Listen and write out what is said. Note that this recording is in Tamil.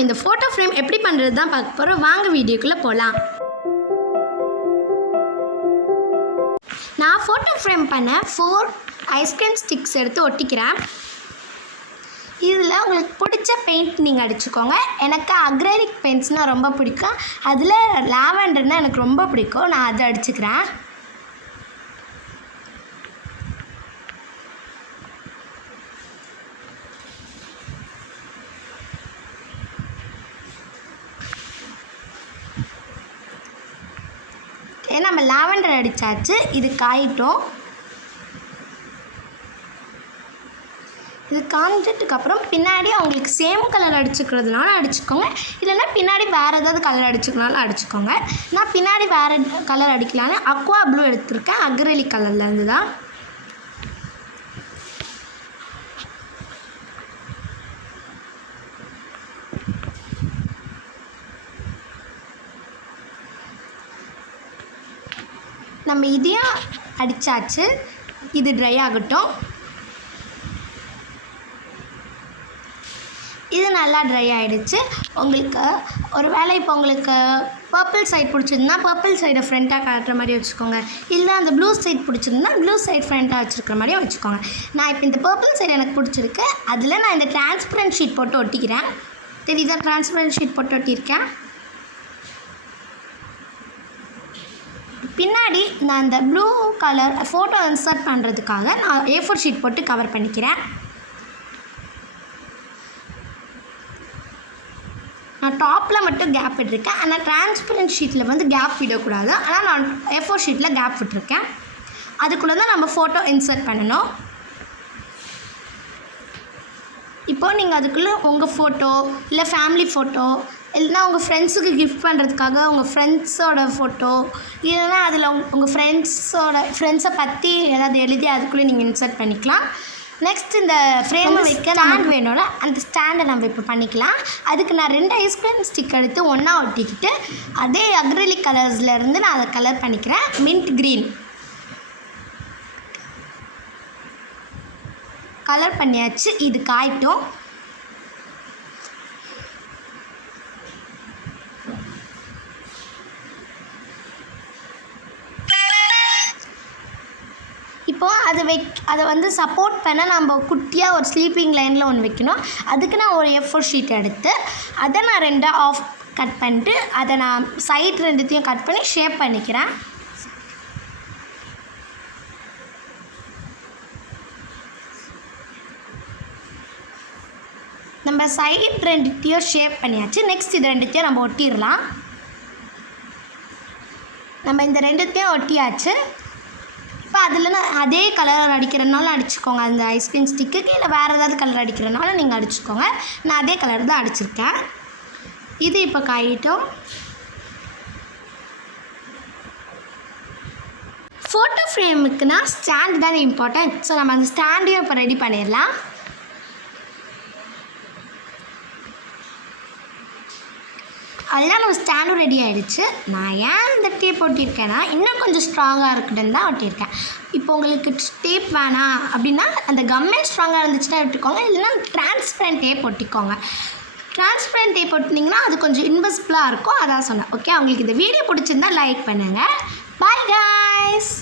நம்ம இந்த ஃபோட்டோ ஃப்ரேம் எப்படி பண்ணுறது தான் பார்க்க போகிறோம். வாங்க வீடியோக்குள்ளே போகலாம். நான் ஃபோட்டோ ஃப்ரேம் பண்ண 4 ஐஸ்கிரீம் ஸ்டிக்ஸ் எடுத்து ஒட்டிக்கிறேன். இதில் உங்களுக்கு பிடிச்ச பெயிண்ட் நீங்கள் அடிச்சுக்கோங்க. எனக்கு அக்ரைலிக் பெயிண்ட்ஸ்னால் ரொம்ப பிடிக்கும். அதில் லாவெண்டர்னால் எனக்கு ரொம்ப பிடிக்கும். நான் அதை அடிச்சுக்கிறேன். நம்ம லாவெண்டர் அடித்தாச்சு. இது காயிட்டோம். இது காய்ஞ்சதுக்கப்புறம் பின்னாடி அவங்களுக்கு சேம் கலர் அடிச்சுக்கிறதுனால அடிச்சுக்கோங்க. இல்லைன்னா பின்னாடி வேறு ஏதாவது கலர் அடிச்சுக்கனாலும் அடிச்சுக்கோங்க. நான் பின்னாடி வேறு கலர் அடிக்கலான்னு அக்வா ப்ளூ எடுத்திருக்கேன். அக்ரைலிக் கலர்லேருந்து தான். நம்ம இதையும் அடித்தாச்சு. இது ட்ரை ஆகட்டும். இது நல்லா ட்ரை ஆகிடுச்சு. உங்களுக்கு ஒரு வேளை இப்போ உங்களுக்கு பர்பிள் சைட் பிடிச்சிருந்தா பர்பிள் சைடை ஃப்ரண்ட்டாக காட்டுற மாதிரி வச்சுக்கோங்க. இல்லை அந்த ப்ளூ சைட் பிடிச்சிருந்தா ப்ளூ சைட் ஃப்ரண்ட்டாக வச்சுருக்கிற மாதிரியும் வச்சுக்கோங்க. நான் இப்போ இந்த பர்பிள் சைடு எனக்கு பிடிச்சிருக்கு. அதில் நான் இந்த டிரான்ஸ்பரண்ட் ஷீட் போட்டு ஒட்டிக்கிறேன். தெரியுதா? டிரான்ஸ்பரண்ட் ஷீட் போட்டு ஒட்டியிருக்கேன். பின்னாடி நான் இந்த ப்ளூ கலர் ஃபோட்டோ இன்சர்ட் பண்ணுறதுக்காக நான் A4 ஷீட் போட்டு கவர் பண்ணிக்கிறேன். நான் டாப்பில் மட்டும் கேப் விட்டுருக்கேன். ஆனால் டிரான்ஸ்பரண்ட் ஷீட்டில் வந்து கேப் விடக்கூடாது. ஆனால் நான் A4 ஷீட்டில் கேப் விட்டுருக்கேன். அதுக்குள்ளே தான் நம்ம ஃபோட்டோ இன்சர்ட் பண்ணணும். இப்போது நீங்கள் அதுக்குள்ளே உங்கள் ஃபோட்டோ இல்லை ஃபேமிலி ஃபோட்டோ இல்லைனா உங்கள் ஃப்ரெண்ட்ஸுக்கு கிஃப்ட் பண்ணுறதுக்காக உங்கள் ஃப்ரெண்ட்ஸோட ஃபோட்டோ இல்லைனா அதில் உங்கள் ஃப்ரெண்ட்ஸை பற்றி ஏதாவது எழுதி அதுக்குள்ளே நீங்கள் இன்சர்ட் பண்ணிக்கலாம். நெக்ஸ்ட் இந்த ஃப்ரேமை வைக்க ஸ்டாண்ட் வேணும்ல, அந்த ஸ்டாண்டை நம்ம இப்போ பண்ணிக்கலாம். அதுக்கு நான் 2 ஐஸ்கிரீம் ஸ்டிக் எடுத்து ஒன்றா ஒட்டிக்கிட்டு அதே அக்ரைலிக் கலர்ஸ்லேருந்து நான் அதை கலர் பண்ணிக்கிறேன். மின்ட் க்ரீன் கலர் பண்ணியாச்சு. இது காய்ட்டும். இப்போது அதை வந்து சப்போர்ட் பண்ண நம்ம குட்டியாக ஒரு ஸ்லீப்பிங் லைனில் ஒன்று வைக்கணும். அதுக்கு நான் ஒரு A4 ஷீட் எடுத்து அதை நான் 2 ஆஃப் கட் பண்ணிட்டு அதை நான் சைட் 2த்தையும் கட் பண்ணி ஷேப் பண்ணிக்கிறேன். நம்ம சைட் 2த்தையும் ஷேப் பண்ணியாச்சு. நெக்ஸ்ட் இது 2த்தையும் நம்ம ஒட்டிடலாம். நம்ம இந்த 2த்தையும் ஒட்டியாச்சு. இப்போ அதில் நான் அதே கலர் அடிக்கிறதுனால அடிச்சுக்கோங்க. அந்த ஐஸ்கிரீம் ஸ்டிக்குக்கு இல்லை வேறு ஏதாவது கலர் அடிக்கிறதுனால நீங்கள் அடிச்சுக்கோங்க. நான் அதே கலர் தான் அடிச்சிருக்கேன். இது இப்போ காயிட்டும். ஃபோட்டோ ஃப்ரேமுக்குனா ஸ்டாண்டு தான் இம்பார்ட்டன்ட். ஸோ நம்ம அந்த ஸ்டாண்டையும் இப்போ ரெடி பண்ணிடலாம். அதெல்லாம் நம்ம ஸ்டாண்டும் ரெடி ஆகிடுச்சு. நான் ஏன் இந்த டேப் ஒட்டியிருக்கேன்னா இன்னும் கொஞ்சம் ஸ்ட்ராங்காக இருக்கட்டுன்னு தான் ஒட்டியிருக்கேன். இப்போ உங்களுக்கு டேப் வேணாம் அப்படின்னா அந்த கம்மே ஸ்ட்ராங்காக இருந்துச்சுன்னா ஒட்டிக்கோங்க. இல்லைன்னா டிரான்ஸ்பரண்ட் டேப் ஒட்டிக்கோங்க. டிரான்ஸ்பரண்ட் டேப் ஒட்டினீங்கன்னா அது கொஞ்சம் இன்விசிபிளாக இருக்கும். அதான் சொன்னேன். ஓகே, உங்களுக்கு இந்த வீடியோ பிடிச்சிருந்தா லைக் பண்ணுங்கள். Bye guys.